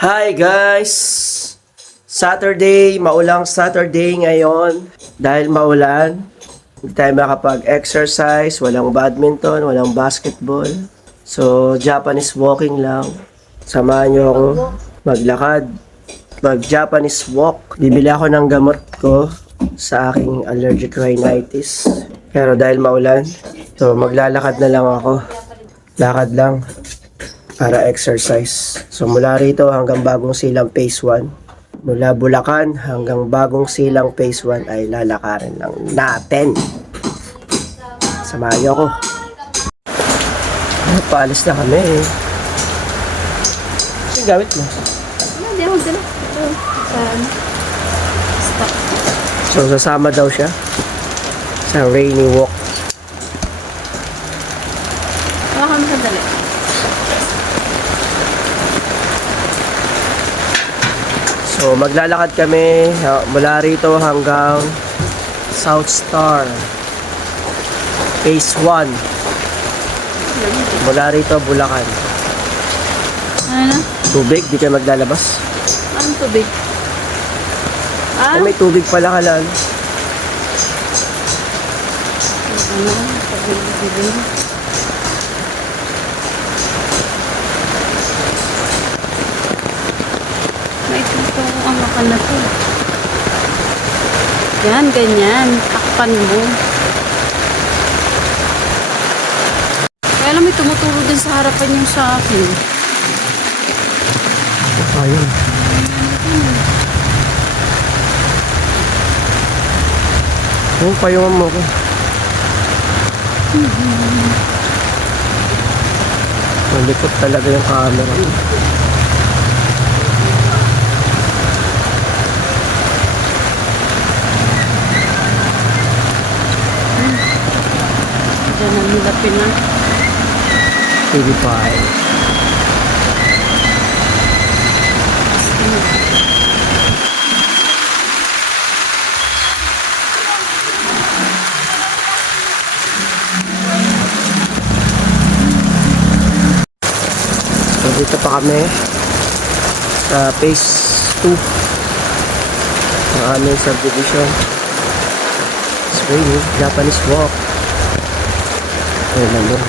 Hi guys! Saturday, maulang Saturday ngayon. Dahil maulan, hindi tayo makapag-exercise, walang badminton, walang basketball. So, Japanese walking lang. Samahan niyo ako maglakad, mag-Japanese walk. Bibili ako ng gamot ko sa aking allergic rhinitis. Pero dahil maulan, so maglalakad na lang ako. Lakad lang para exercise. So mula rito hanggang Bagong Silang Phase 1, mula Bulacan hanggang Bagong Silang Phase 1 ay lalakarin lang natin. Samahan niyo ako. Paalis na kami eh. Yung gamit mo? Hindi ako dala. Ito, sa stock. So sasama daw siya sa rainy walk. Baka kami sadali. So maglalakad kami mula rito hanggang South Star Phase 1. Mula rito Bulacan. Ano na? Tubig, di kayo maglalabas. Anong tubig? Ay, may tubig pala kalan. Ano? Tubig. May ito ang makan na to. Yan, ganyan. Takpan mo. Kaya lang may tumuturo din sa harapan yung sa akin. Ayun. Oh, payungan mo ko. Malikot talaga yung camera. Diyan na nilapin na. TV5. So dito pa kami sa phase 2 ng aming subdivision. It's raining, Japanese walk. Ayun lang.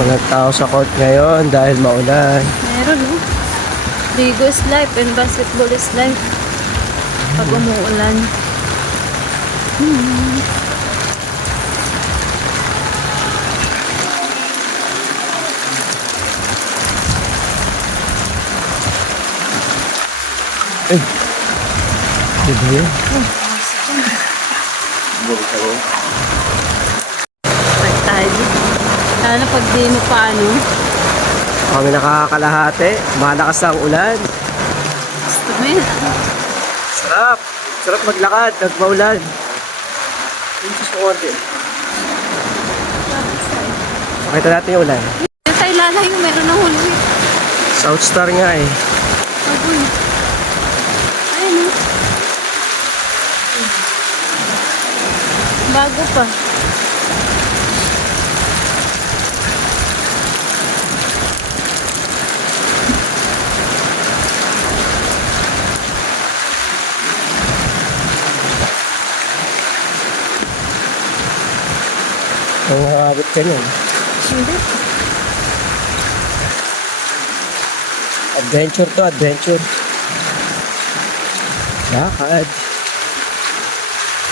Walang tao sa court ngayon dahil maulan. Meron, no? Ligo is life and basketball is life. Pag umuulan. Eh, di ba yun? Pagtad. Lalo pag di mo paano. Kami nakakalahati. Malakas ang ulan. Gusto mo yun. Sarap. Sarap maglakad. Nagmaulan. Pintos mo konti. Pakita natin yung ulan. Yung tayo lalayo, meron na huli. South Star nga eh. Agoy. Ayun, no? Bago pa. Ang nakakabot ka nun. Hindi. Adventure to, adventure. Lakad.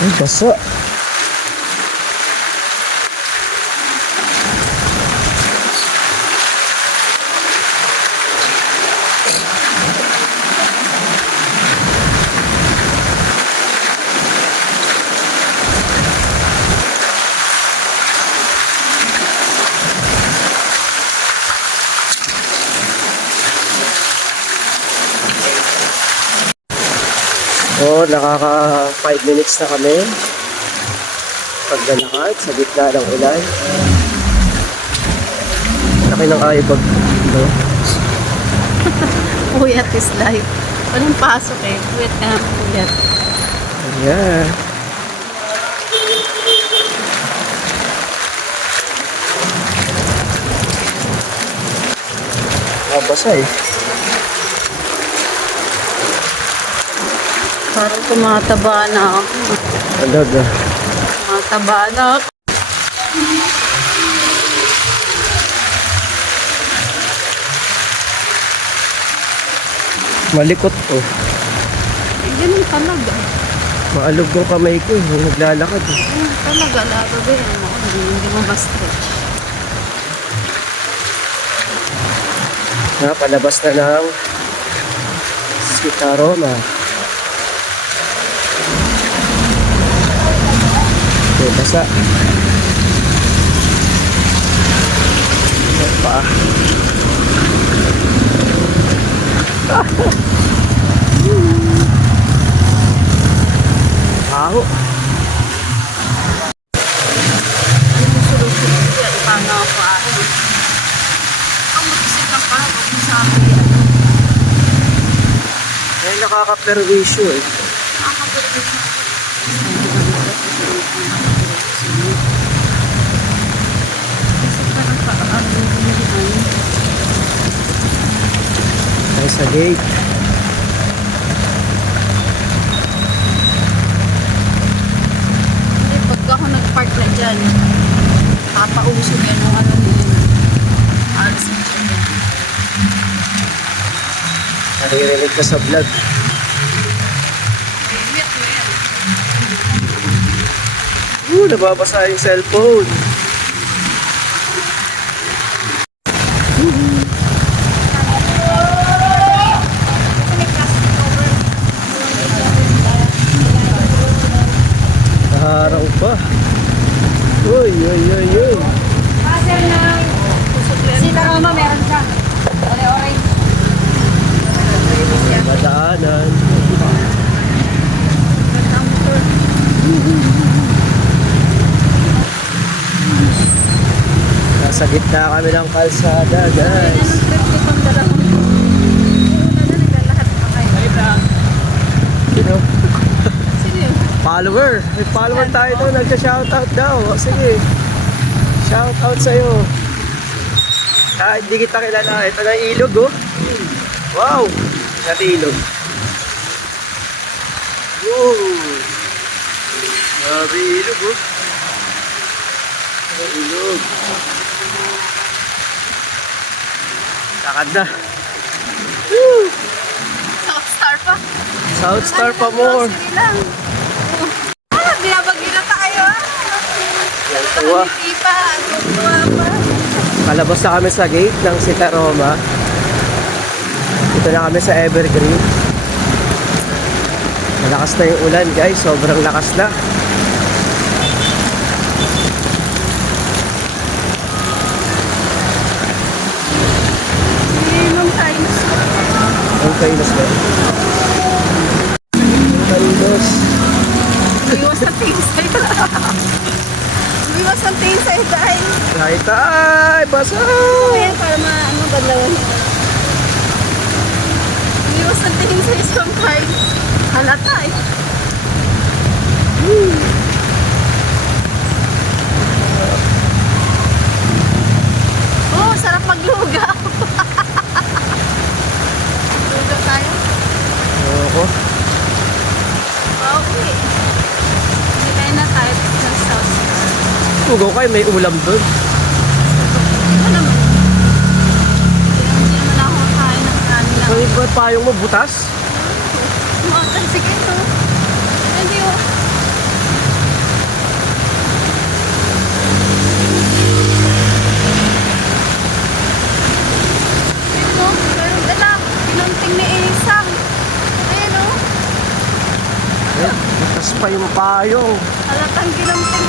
Ay, basa. So, nakaka 5 minutes na kami. Paglalakad sa gitna ng ulan. Laki ng ibag. No? Puyat is life. Walang pasok eh. Puyat ka ng puyat. Ayan. Nabasa eh. Parang tumataba na ako. Ano na? Tumataba na ako. Malikot to. Eh, ganun talaga. Maalog yung kamay ko eh. Nung naglalakad eh. Ganun talaga. Lagayin mo. Hindi mo ma-stretch. Palabas na ng Sitarona. Okay, basa. Pa. Aho. Anong solusyon ko yan? Paano ako ano? Ang mag-isip lang pa. Huwag mo sa akin yan. Ay, nakaka-perwisyo eh. Nakakapagod na. Isip ka ng paano yung Ay, sa gate. Hindi, pagka ako nag-park na dyan, papausog yan ng ano nila. Alas na siya dyan. Naririnig ka sa vlog. Wait mo yan. Nababasa yung cellphone. Naharaw pa. Uy, uy, uy, uy. Sitaroma meron ka. Orange. Madaanan. Nasa gitna kami ng kalsada, guys. Sino? Sino yun? Follower. May follower tayo doon. Nagsa-shoutout daw. O, sige. Shoutout sa'yo. Kahit di kita kilala. Ito na yung ilog, oh. Wow. Ito ilog. Woo. Grabe ilog, oh. Ito ilog. Lakad na. Woo. South Star pa. South Star pa more. Sige lang. Binabagyo na tayo. Yan, tuwa. Nakangiti pa. Tuwa pa. Palabas na kami sa gate ng Sitaroma. Dito na kami sa Evergreen. Malakas na yung ulan, guys. Sobrang lakas na. Nung times. Ang kainos na. Ang kainos. Umiwas ang tingin sa'yo. Umiwas ang tingin sa'yo dahil. Kahit ay, basa! Ayan, para badlawan. Umiwas ang tingin sa'yo sometimes. Halata eh. Oh, sarap maglugaw. Lugaw tayo. Oo. Okay. Hindi tayo na tayo sa South Star. Ugaw kayo, may ulam doon. Ano naman? Hindi naman ako kain ng kanin lang. Ang iba payong mo, butas? Sige ito. Hindi oh. Ito, pero dala. Pinunting ni Isang. Ayan oh. Eh, butas pa yung payong. Halatang pinunting